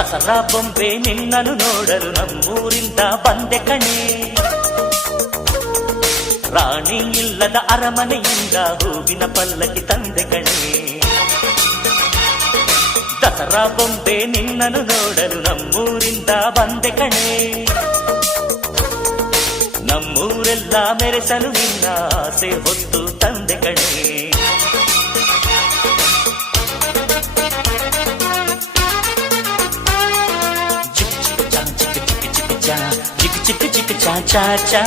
ದಸರಾ ಬೊಂಬೆ ನಿನ್ನನ್ನು ನೋಡಲು ನಮ್ಮೂರಿಂದ ಬಂದೆ ಕಣೆ. ರಾಣಿ ಇಲ್ಲದ ಅರಮನೆಯಿಂದ ಹೂವಿನ ಪಲ್ಲಕ್ಕಿ ತಂದೆ ಕಣೆ. ದಸರಾ ಬೊಂಬೆ ನಿನ್ನನ್ನು ನೋಡಲು ನಮ್ಮೂರಿಂದ ಬಂದೆ ಕಣೆ. ನಮ್ಮೂರೆಲ್ಲ ಮೆರೆಸಲು ನಿನ್ನ ಆಸೆ ಹೊತ್ತು ತಂದೆ ಕಣೆ. ಚಿಕ್ಕ ಚಿಕ್ಕ ಚಾ ಚಾ ಚಾ